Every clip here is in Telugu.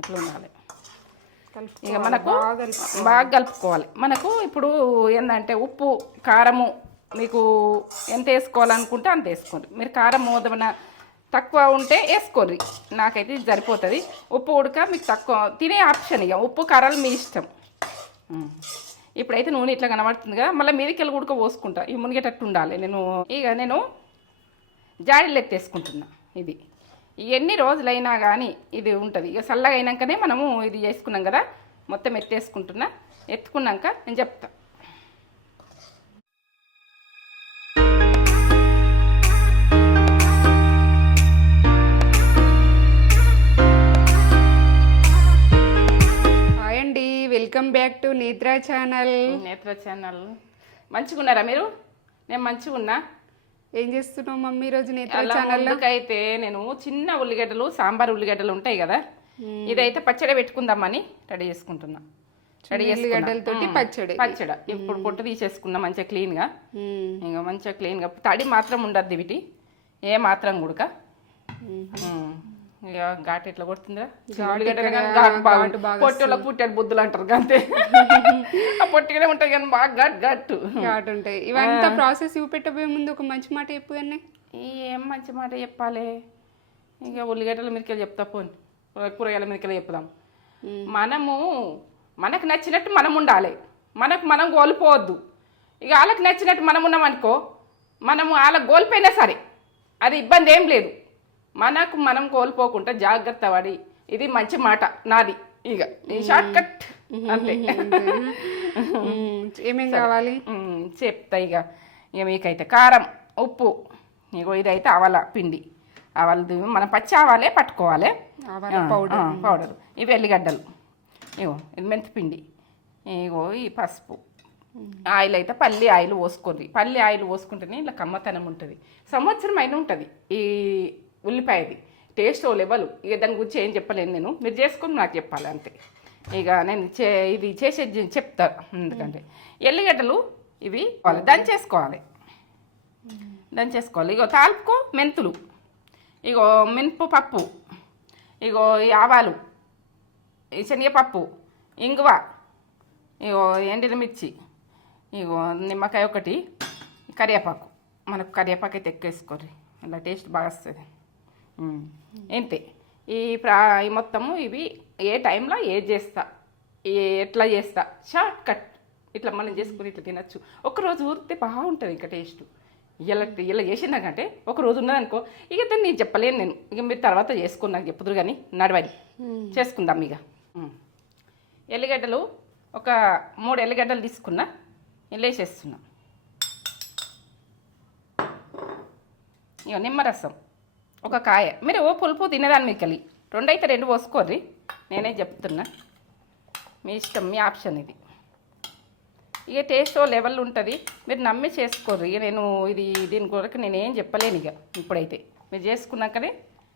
ఇట్లా ఉండాలి. ఇక మనకు బాగా కలుపుకోవాలి. మనకు ఇప్పుడు ఏంటంటే ఉప్పు కారము మీకు ఎంత వేసుకోవాలనుకుంటే అంత వేసుకోండి. మీరు కారం మోదన తక్కువ ఉంటే వేసుకోండి. నాకైతే ఇది సరిపోతుంది. ఉప్పు ఉడక మీకు తక్కువ తినే ఆప్షన్. ఇక ఉప్పు కారాలు మీ ఇష్టం. ఇప్పుడైతే నూనె ఇట్లా కనబడుతుంది కదా, మళ్ళీ మీదకెళ్ళి ఉడక పోసుకుంటా. ఇవి మునిగేటట్టు ఉండాలి. నేను జాడీలు ఎత్తేసుకుంటున్నా. ఇది ఎన్ని రోజులైనా కానీ ఇది ఉంటుంది. ఇక చల్లగా అయినాకనే మనము ఇది చేసుకున్నాం కదా, మొత్తం ఎత్తేసుకుంటున్నా. ఎత్తుకున్నాక నేను చెప్తా. Welcome back to Netra channel. మంచిగా ఉన్నారా మీరు? నేను మంచిగా ఉన్నా. ఏం చేస్తున్నావు మమ్మీ ఈరోజు నేత్రా ఛానల్లో? అయితే నేను చిన్న ఉల్లిగడ్డలు, సాంబార్ ఉల్లిగడ్డలు ఉంటాయి కదా, ఇదైతే పచ్చడి పెట్టుకుందామని రెడీ చేసుకుంటున్నా. ఉల్లిగడ్డలతోటి పచ్చడి. ఇప్పుడు పొట్టు తీసేసుకున్నా మంచిగా క్లీన్గా. ఇంకా మంచిగా క్లీన్గా తడి మాత్రం ఉండద్దు వీటి, ఏ మాత్రం గుడక. ఇక ఘాటు ఎట్లా కొడుతుందా? పొట్టులో పుట్టాడు బుద్ధులు అంటారు అంతే. ఆ పొట్టిగానే ఉంటాయి కానీ బాగా ఘాటు ఉంటాయి. ఇవంతా ప్రాసెస్ చూపెట్టబోయే ముందు ఒక మంచి మాట చెప్పు. కానీ ఏం మంచి మాట చెప్పాలి? ఇక ఉల్లిగడ్డల మీదకెళ్ళి చెప్తా, పోని కూరగాయల మీదకెళ్ళి చెప్దాం. మనకు నచ్చినట్టు మనం ఉండాలి. మనం కోల్పోవద్దు. ఇక వాళ్ళకి నచ్చినట్టు మనం ఉన్నాం అనుకో, వాళ్ళకి కోల్పోయినా సరే అది ఇబ్బంది ఏం లేదు. మనం కోల్పోకుండా జాగ్రత్త పడి, ఇది మంచి మాట నాది. ఇక ఈ షార్ట్ కట్ అంతే. ఏమేం కావాలి చెప్తా. ఇక మీకైతే కారం, ఉప్పు, ఇగో ఇదైతే ఆవాల పిండి. ఆవాలది మనం పచ్చి ఆవాలే పట్టుకోవాలి, పౌడర్. ఇవి ఎల్లిగడ్డలు, ఇగో ఇది మెంతిపిండి, ఇగో ఈ పసుపు. ఆయిల్ అయితే పల్లి ఆయిల్ పోసుకోండి. పల్లి ఆయిల్ పోసుకుంటేనే ఇలా కమ్మతనం ఉంటుంది. సంవత్సరం అయినా ఉంటుంది ఈ ఉల్లిపాయది. టేస్ట్ ఓ లెవెల్. ఇక దాని గురించి ఏం చెప్పలేను నేను, మీరు చేసుకొని నాకు చెప్పాలి అంతే. ఇక నేను ఇది చేసేది చెప్తా. ఎందుకంటే ఎల్లిగడ్డలు ఇవి దంచేసుకోవాలి. ఇగో తాల్పుకో మెంతులు, ఇగో మినప పప్పు, ఇగో ఈ ఆవాలు, ఈ శనగపప్పు, ఇంగువ, ఇగో ఎండిన మిర్చి, ఇగో నిమ్మకాయ ఒకటి, కరివేపాకు. మనకు కరివేపాకు అయితే ఎక్కువ వేసుకోరు, అలా టేస్ట్ బాగా వస్తుంది. ఇంతే. ఈ మొత్తము ఇవి ఏ టైంలో ఏది చేస్తా, ఎట్లా చేస్తా, షార్ట్ కట్. ఇట్లా మనం చేసుకుని ఇట్లా తినచ్చు. ఒకరోజు ఊరితే బాగుంటుంది. ఇంకా టేస్ట్ ఇలా చేసిందాకంటే ఒకరోజు ఉన్నదనుకో, ఇక దాన్ని నేను చెప్పలేను నేను. ఇక మీరు తర్వాత చేసుకుని నాకు చెప్పుదురు కానీ నడవాలి చేసుకుందాం. ఇక ఎల్లిగడ్డలు ఒక 3 ఎల్లిగడ్డలు తీసుకున్నా, ఇలా వేసేస్తున్నా. ఇక నిమ్మరసం ఒక కాయ. మీరు పులుపు తినేదాన్ని మీకెళ్ళి 2 అయితే 2 పోసుకోర్రి, నేనే చెప్తున్నా. మీ ఇష్టం, మీ ఆప్షన్ ఇది. ఇక టేస్ట్ లెవెల్ ఉంటుంది, మీరు నమ్మి చేసుకోర్రి. ఇక నేను దీని కొరకు నేనేం చెప్పలేను. ఇక ఇప్పుడైతే మీరు చేసుకున్నాకనే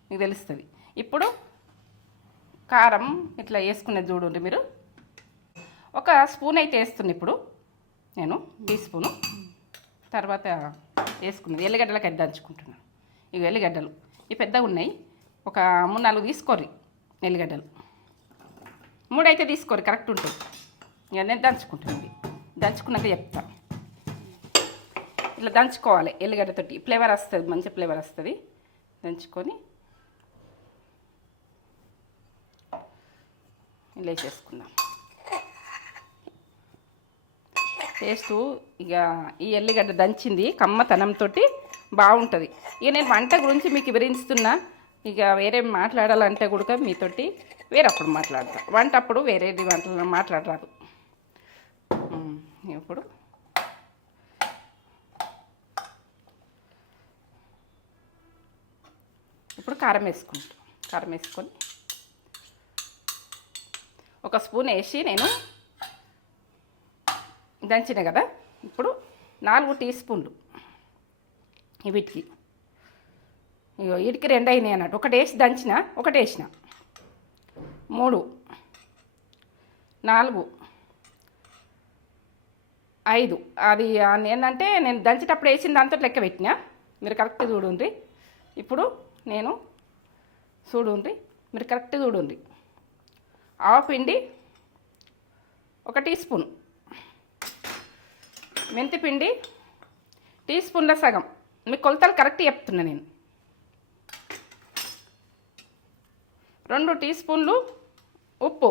మీకు తెలుస్తుంది. ఇప్పుడు కారం ఇట్లా వేసుకునేది చూడండి మీరు. ఒక స్పూన్ అయితే వేస్తున్నా ఇప్పుడు నేను, టీ స్పూను. తర్వాత వేసుకున్నది ఎల్లిగడ్డలకి అది దంచుకుంటున్నాను. ఇక ఎల్లిగడ్డలు ఇవి పెద్దగా ఉన్నాయి, ఒక 3-4 తీసుకోర్రి ఎల్లిగడ్డలు. 3 అయితే తీసుకోరు, కరెక్ట్ ఉంటుంది. ఇక నేను దంచుకుంటుంది. దంచుకున్నాక చెప్తా. ఇట్లా దంచుకోవాలి ఎల్లిగడ్డతోటి, ఫ్లేవర్ వస్తుంది, మంచి ఫ్లేవర్ వస్తుంది. దంచుకొని ఇలా వేసేసుకుందాం. టేస్టు ఇక ఈ ఎల్లిగడ్డ దంచింది కమ్మతనంతో బాగుంటుంది. ఇక నేను వంట గురించి మీకు వివరిస్తున్నా. ఇక వేరే మాట్లాడాలంటే కూడా మీతోటి వేరప్పుడు మాట్లాడతా. వంట అప్పుడు వేరేది వంటలు మాట్లాడరాదు. ఇప్పుడు కారం వేసుకుంటాం. కారం వేసుకొని ఒక స్పూన్ వేసి నేను దంచిన కదా, ఇప్పుడు 4 టీ స్పూన్లు వీటికి. ఇగో వీటికి 2 అయినాయి అన్నట్టు. ఒకటి వేసి దంచిన, ఒకటి వేసిన. 3, 4, 5. అది ఏంటంటే నేను దంచేటప్పుడు వేసిన దాంతో లెక్క పెట్టినా, మీరు కరెక్ట్ చూడండి. ఇప్పుడు నేను చూడుండ్రి, మీరు కరెక్ట్ చూడుండ్రి. ఆవపిండి 1 టీ స్పూన్, మెంతిపిండి టీ స్పూన్ల సగం. మీ కొలతలు కరెక్ట్ చెప్తున్నా నేను. 2 టీ స్పూన్లు ఉప్పు,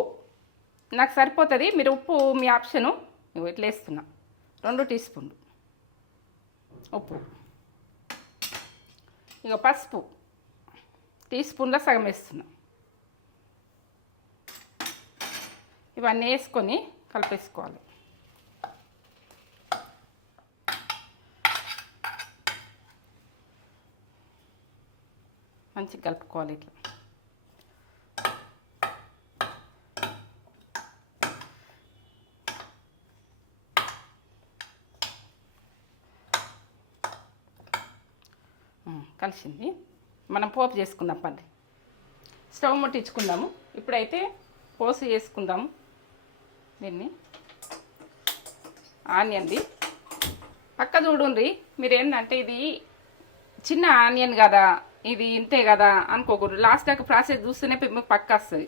నాకు సరిపోతుంది. మీరు ఉప్పు మీ ఆప్షను, ఇట్లా వేస్తున్నా. 2 టీ స్పూన్లు ఉప్పు. ఇక పసుపు టీ స్పూన్ల సగం వేస్తున్నా. ఇవన్నీ వేసుకొని కలిపేసుకోవాలి. మంచిగా కలుపుకోవాలి ఇట్లా. కలిసింది. మనం పోపు చేసుకుందాం. పల్లి స్టవ్ ముట్టించుకుందాము. ఇప్పుడైతే పోసు చేసుకుందాము. దీన్ని ఆనియన్ది పక్క చూడుండ్రి. మీరు ఏంటంటే ఇది చిన్న ఆనియన్ కదా, ఇది ఇంతే కదా అనుకోకూడదు. లాస్ట్ దాకా ప్రాసెస్ చూస్తేనే మీకు పక్క వస్తుంది.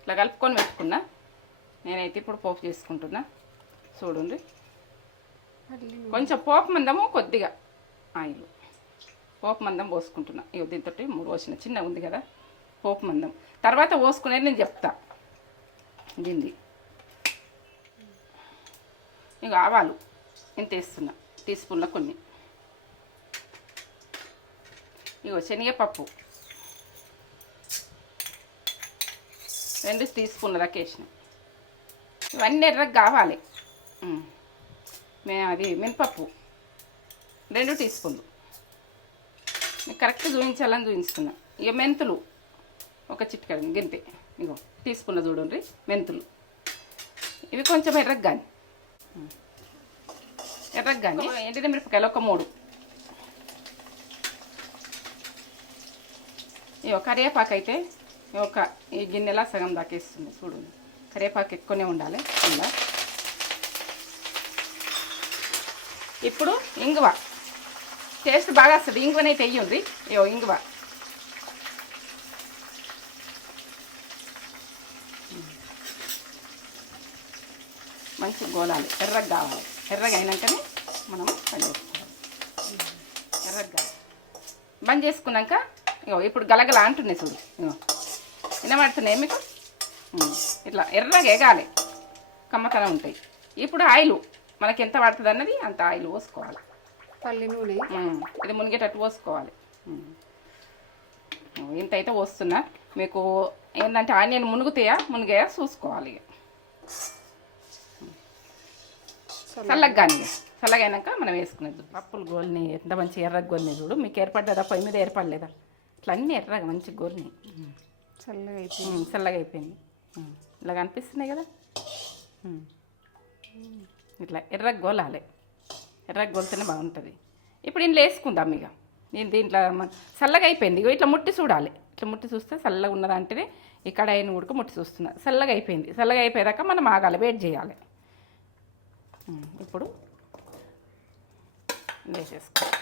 ఇట్లా కలుపుకొని పెట్టుకున్నా. నేనైతే ఇప్పుడు పోపు చేసుకుంటున్నా. చూడండి, కొంచెం పోపు మందము, కొద్దిగా ఆయిల్. పోపు మందం పోసుకుంటున్నా. ఇక దీంతో 3 పోసిన, చిన్న ఉంది కదా పోపు మందం. తర్వాత పోసుకునేది నేను చెప్తా. దీన్ని ఇక ఆవాలు ఇంత వేస్తున్నా, టీ స్పూన్లో కొన్ని. ఇగో శనగపప్పు 2 టీ స్పూన్ల దాకా వేసిన. ఇవన్నీ ఎర్రగా కావాలి. అది మినపప్పు 2 టీ స్పూన్లు. కరెక్ట్ చూపించాలని చూపిస్తున్నా. ఇక మెంతులు 1 చిటికెడు గింతే. ఇగో టీ స్పూన్ల చూడండి మెంతులు. ఇవి కొంచెం ఎర్రగా కానీ ఎండిన మిరపకాయలు 3. ఇక కరివేపాకు అయితే ఈ గిన్నెలా సగం దాకా వేస్తుంది. చూడండి, కరివేపాకు ఎక్కువనే ఉండాలి ఇలా. ఇప్పుడు ఇంగువ టేస్ట్ బాగా వస్తుంది. ఇంగువనైతే వెయ్యండి. ఇగో ఇంగువ మంచిగా గోలాలి, ఎర్రగా కావాలి. ఎర్రగా అయినాకనే మనం బంద్ చేసుకోవాలి. ఎర్రగా బంద్ చేసుకున్నాక ఇగో ఇప్పుడు గలగల అంటున్నాయి చూడు. ఇగో వినబడుతున్నాయి మీకు? ఇట్లా ఎర్రగా ఎగాలి, కమ్మకరం ఉంటాయి. ఇప్పుడు ఆయిల్ మనకి ఎంత పడుతుంది అన్నది అంత ఆయిల్ పోసుకోవాలి. పల్లి నూనె ఇది మునిగేటట్టు పోసుకోవాలి. ఇంత అయితే పోస్తున్నా. మీకు ఏంటంటే ఆనియన్ మునిగాయా చూసుకోవాలి. చల్లగా అయినాక మనం వేసుకునేది. పప్పులు గోల్ని ఎంత మంచి ఎర్రగా గోలినాయి చూడు. మీకు ఏర్పడ్డా పొయ్యి మీద ఏర్పడలేదా? ఇట్లా అన్నీ ఎర్రగా మంచి గోలినాయి. చల్లగా అయిపోయింది. ఇలా కనిపిస్తున్నాయి కదా. ఇట్లా ఎర్రగా గోలాలి. ఎర్రగా గోలితేనే బాగుంటుంది. ఇప్పుడు ఇంట్లో వేసుకుందాం. ఇక దీంట్లో చల్లగా అయిపోయింది. ఇట్లా ముట్టి చూడాలి. ఇట్లా ముట్టి చూస్తే చల్లగా ఉన్నదంటేనే ఈ కడాయిని ఉడక ముట్టి చూస్తున్నా. చల్లగా అయిపోయింది. చల్లగా అయిపోయాక మనం ఆగాలి, వెయిట్ చేయాలి. ఇప్పుడు వేసేసుకోవాలి.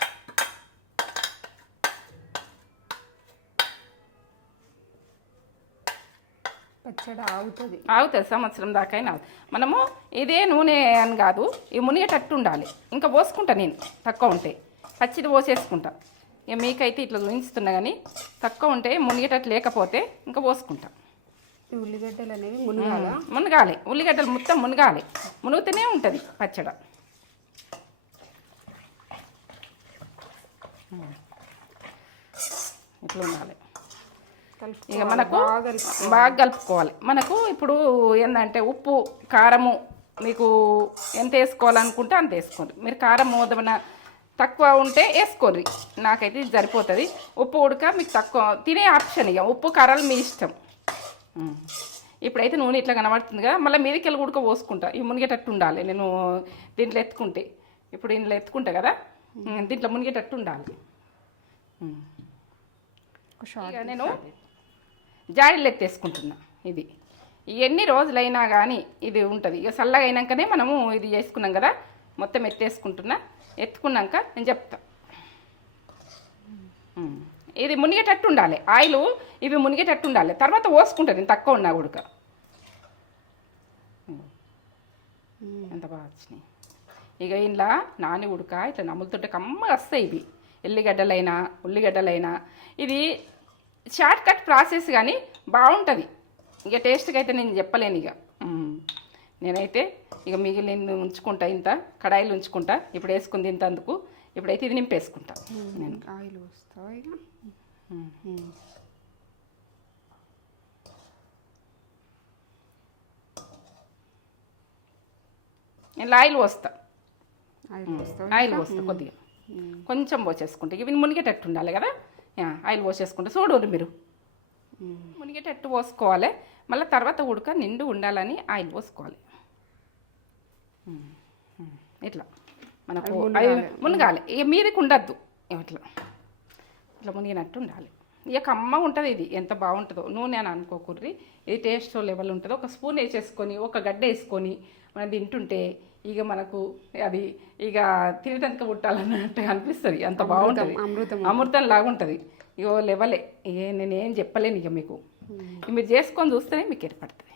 పచ్చడి ఆగుతుంది సంవత్సరం దాకా అయినా మనము ఇదే నూనె అని కాదు, ఇవి మునిగేటట్టు ఉండాలి. ఇంకా పోసుకుంటా నేను తక్కువ ఉంటే, పచ్చిది పోసేసుకుంటా. ఇక మీకైతే ఇట్లా చూపిస్తున్నా కానీ తక్కువ ఉంటే మునిగేటట్టు లేకపోతే ఇంకా పోసుకుంటా. ఉల్లిగడ్డలు అనేవి మునగాలి. ఉల్లిగడ్డలు మొత్తం మునగాలి. మునుగుతూనే ఉంటుంది పచ్చడి. ఇట్లా ఉండాలి. ఇక మనకు బాగా కలుపుకోవాలి. మనకు ఇప్పుడు ఏంటంటే ఉప్పు కారము మీకు ఎంత వేసుకోవాలనుకుంటే అంత వేసుకోండి. మీరు కారం మోదమన తక్కువ ఉంటే వేసుకోండి. నాకైతే ఇది సరిపోతుంది. ఉప్పు ఉడక మీకు తక్కువ తినే ఆప్షన్. ఇక ఉప్పు కారాలు మీ ఇష్టం. ఇప్పుడైతే నూనె ఇట్లా కనబడుతుంది కదా, మళ్ళీ మీదకి వెళ్ళి ఉడక పోసుకుంటా. ఇవి మునిగేటట్టు ఉండాలి. నేను దీంట్లో ఎత్తుకుంటే, ఇప్పుడు ఇంట్లో ఎత్తుకుంటా కదా, దీంట్లో మునిగేటట్టు ఉండాలి. ఇక నేను జాడీలు ఎత్తేసుకుంటున్నా. ఇది ఎన్ని రోజులైనా కానీ ఇది ఉంటుంది. ఇక చల్లగా అయినాకనే మనము ఇది చేసుకున్నాం కదా, మొత్తం ఎత్తేసుకుంటున్నా. ఎత్తుకున్నాక నేను చెప్తా. ఇది మునిగేటట్టు ఉండాలి, ఆయిల్ ఇవి మునిగేటట్టు ఉండాలి. తర్వాత పోసుకుంటుంది తక్కువ ఉన్నా ఉడక. ఎంత బాగా వచ్చినాయి. ఇక ఇలా నాని ఉడక ఇట్లా నమ్ములుతుంటే కమ్మగా వస్తాయి ఇవి. ఉల్లిగడ్డలైనా ఇది షార్ట్ కట్ ప్రాసెస్ కానీ బాగుంటుంది. ఇక టేస్ట్కి అయితే నేను చెప్పలేను. ఇక నేనైతే ఇక మిగిలిన ఉంచుకుంటా, ఇంత కడాయిలు ఉంచుకుంటా. ఇప్పుడు వేసుకుంది ఇంత అందుకు. ఇప్పుడైతే ఇది నింపేసుకుంటా నేను. ఆయిల్ వస్తావా ఇక? నేను ఆయిల్ పోస్తా. ఆయిల్ పోస్తా కొద్దిగా, కొంచెం పోసేసుకుంటా. ఇవి మునిగేటట్టు ఉండాలి కదా. ఆయిల్ పోసేసుకుంటా. చూడండి మీరు, మునిగేటట్టు పోసుకోవాలి. మళ్ళీ తర్వాత ఉడక నిండు ఉండాలని ఆయిల్ పోసుకోవాలి. ఇట్లా మనకు మునగాలి. ఇక మీదకి ఉండద్దు, ఇట్లా ఇట్లా మునిగినట్టు ఉండాలి. ఇక కమ్మ ఉంటుంది ఇది. ఎంత బాగుంటుందో నూనె అని అనుకోకుర్రి. ఇది టేస్ట్ లెవెల్ ఉంటుంది. ఒక స్పూన్ వేసేసుకొని ఒక గడ్డ వేసుకొని మనం తింటుంటే ఇక మనకు అది ఇక తినేటందుకు పుట్టాలన్నట్టు అనిపిస్తుంది. అంత బాగుంటుంది, అమృతం లాగా ఉంటుంది. ఇగో లెవలే. ఇక నేనేం చెప్పలేను ఇక మీకు. మీరు చేసుకొని చూస్తేనే మీకు ఏర్పడుతుంది.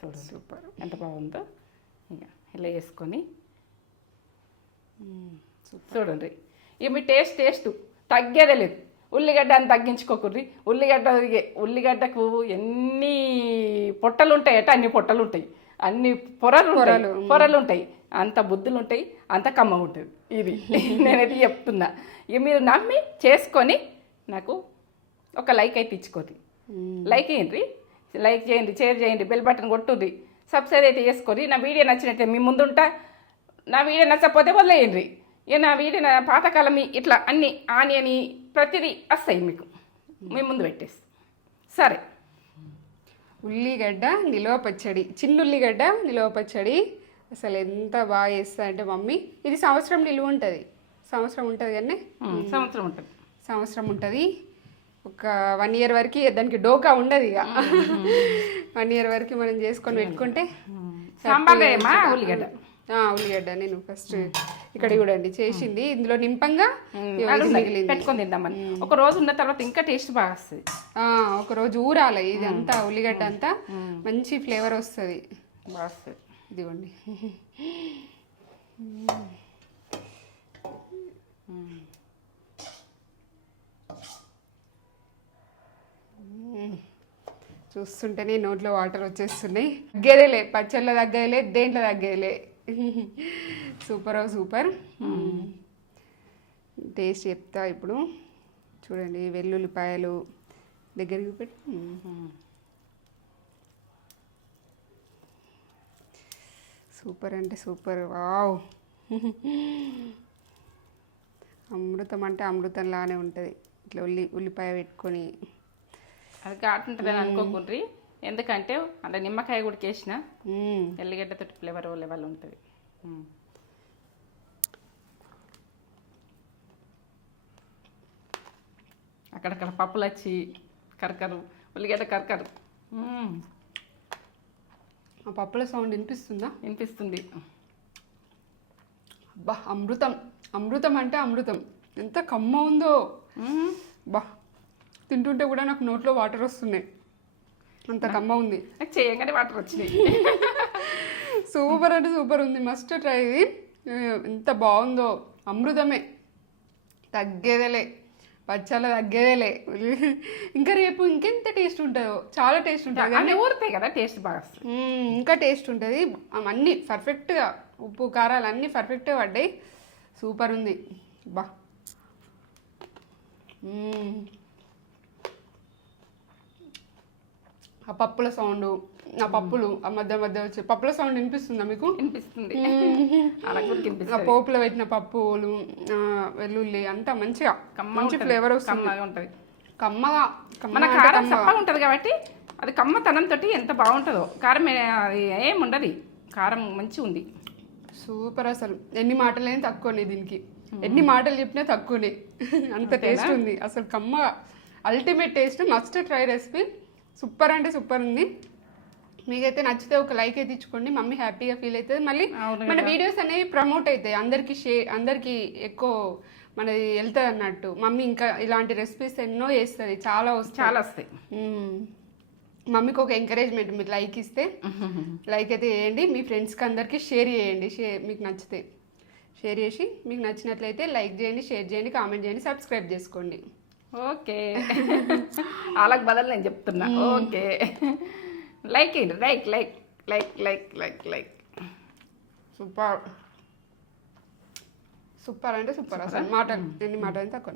చూడండి సూపర్ ఎంత బాగుందో. ఇక ఇలా వేసుకొని చూడండి. ఇక మీ టేస్ట్ తగ్గేదే లేదు. ఉల్లిగడ్డ అని తగ్గించుకోకూడదు. ఉల్లిగడ్డకు ఎన్ని పొట్టలు ఉంటాయట అన్ని పొట్టలు ఉంటాయి, అన్ని పొరలు ఉంటాయి, అంత బుద్ధులు ఉంటాయి, అంత కమ్మ ఉంటుంది ఇది. నేనైతే చెప్తున్నా. ఇక మీరు నమ్మి చేసుకొని నాకు ఒక లైక్ అయితే ఇచ్చుకోండి. లైక్ చేయండి, షేర్ చేయండి, బెల్ బటన్ కొట్టుర్రి, సబ్స్క్రైబ్ అయితే చేసుకొని నా వీడియో నచ్చినట్టే మీ ముందుంటా. నా వీడియో నచ్చకపోతే వదిలేయండి. ఇక నా వీడియో పాతకాలం ఇట్లా అన్ని ఆనియని ప్రతిదీ వస్తాయి మీకు మీ ముందు పెట్టేసి. సరే, ఉల్లిగడ్డ నిలువ పచ్చడి, చిన్నుల్లిగడ్డ నిలువ పచ్చడి అసలు ఎంత బాగా చేస్తా అంటే మమ్మీ. ఇది సంవత్సరం నిలువ ఉంటుంది. సంవత్సరం ఉంటుంది కానీ సంవత్సరం ఉంటుంది. ఒక 1 year వరకు దానికి డోకా ఉండదు. ఇక 1 year వరకు మనం చేసుకొని పెట్టుకుంటే. ఉల్లిగడ్డ నేను ఫస్ట్ ఇక్కడ చూడండి చేసింది. ఇందులో నింపంగా పెట్టుకొని తిందామని. ఒక రోజు ఉన్న తర్వాత ఇంకా టేస్ట్ బాగా వస్తుంది. ఒక రోజు ఊరాలి ఇదంతా ఉల్లిగడ్డ అంతా మంచి ఫ్లేవర్ వస్తుంది. బాగా వస్తుంది. ఇదిగోండి. చూస్తుంటేనే నోట్లో వాటర్ వచ్చేస్తున్నాయి. తగ్గేదేలే, పచ్చళ్ళ తగ్గేదిలే, దేంట్లో తగ్గేదిలే. సూపర్. టేస్ట్ చెప్తా ఇప్పుడు. చూడండి వెల్లుల్లిపాయలు దగ్గరికి పెట్టి సూపర్ అంటే సూపర్. వావ్, అమృతం అంటే అమృతంలానే ఉంటుంది. ఇట్లా ఉల్లిపాయ పెట్టుకొని. అది కాటుంటుందని అనుకోకుండ్రి. ఎందుకంటే అంటే నిమ్మకాయ కూడా వేసిన ఎల్లిగడ్డతో ఫ్లేవర్ లెవెల్ ఉంటుంది. అక్కడక్కడ పప్పులు వచ్చి కరకరు, ఉల్లిగడ్డ కరకరు. ఆ పప్పుల సౌండ్ వినిపిస్తుంది. అబ్బా, అమృతం అంటే అమృతం. ఎంత కమ్మ ఉందో. బా, తింటుంటే కూడా నాకు నోట్లో వాటర్ వస్తున్నాయి, అంత కమ్మ ఉంది. చేయగానే వాటర్ వచ్చినాయి. సూపర్ అంటే సూపర్ ఉంది. మస్ట్ ట్రై ఇది. ఎంత బాగుందో. అమృతమే, తగ్గేదేలే, పచ్చళ్ళ తగ్గేదేలే. ఇంకా రేపు ఇంకెంత టేస్ట్ ఉంటుందో, చాలా టేస్ట్ ఉంటుంది. అన్నీ ఊరుతాయి కదా, టేస్ట్ బాగా వస్తుంది. ఇంకా టేస్ట్ ఉంటుంది. అన్నీ పర్ఫెక్ట్గా, ఉప్పు కారాలు అన్నీ పర్ఫెక్ట్గా పడ్డాయి. సూపర్ ఉంది. బా, ఆ పప్పుల సౌండ్, ఆ పప్పులు ఆ మధ్య వచ్చే పప్పుల సౌండ్ వినిపిస్తుందా మీకు? వినిపిస్తుంది. ఆ పోపులో పెట్టిన పప్పులు, వెల్లుల్లి అంతా మంచిగా మంచి ఫ్లేవర్ వస్తుంది. కమ్మగా, మన కారం చప్పగా ఉంటుంది కాబట్టి అది కమ్మతనంతో ఎంత బాగుంటుందో. కారం అది ఏముండదు, కారం మంచిగా ఉంది. సూపర్. అసలు ఎన్ని మాటలైనా తక్కువనే దీనికి, ఎన్ని మాటలు చెప్పినా తక్కువనే. అంత టేస్ట్ ఉంది అసలు. కమ్మగా ultimate taste. Must try recipe. Super అంటే సూపర్ ఉంది. మీకైతే నచ్చితే ఒక లైక్ అయితే ఇచ్చుకోండి. మమ్మీ హ్యాపీగా ఫీల్ అవుతుంది. మళ్ళీ మన వీడియోస్ అనేవి ప్రమోట్ అవుతాయి, అందరికీ ఎక్కువ మనది వెళ్తుంది అన్నట్టు. మమ్మీ ఇంకా ఇలాంటి రెసిపీస్ ఎన్నో చేస్తుంది, చాలా వస్తాయి. చాలా వస్తాయి. మమ్మీకి ఒక ఎంకరేజ్మెంట్, మీరు లైక్ ఇస్తే లైక్ అయితే చేయండి, మీ ఫ్రెండ్స్కి అందరికీ షేర్ చేయండి. మీకు నచ్చితే షేర్ చేసి, మీకు నచ్చినట్లయితే లైక్ చేయండి, షేర్ చేయండి, కామెంట్ చేయండి, సబ్స్క్రైబ్ చేసుకోండి. ఓకే. వాళ్ళకి బదులు నేను చెప్తున్నా. ఓకే, లైక్ ఏంటి, like like like like like like. Super super అంటే సూపర్ అసలు. మాటలు ఎన్ని మాటలు తక్కువ.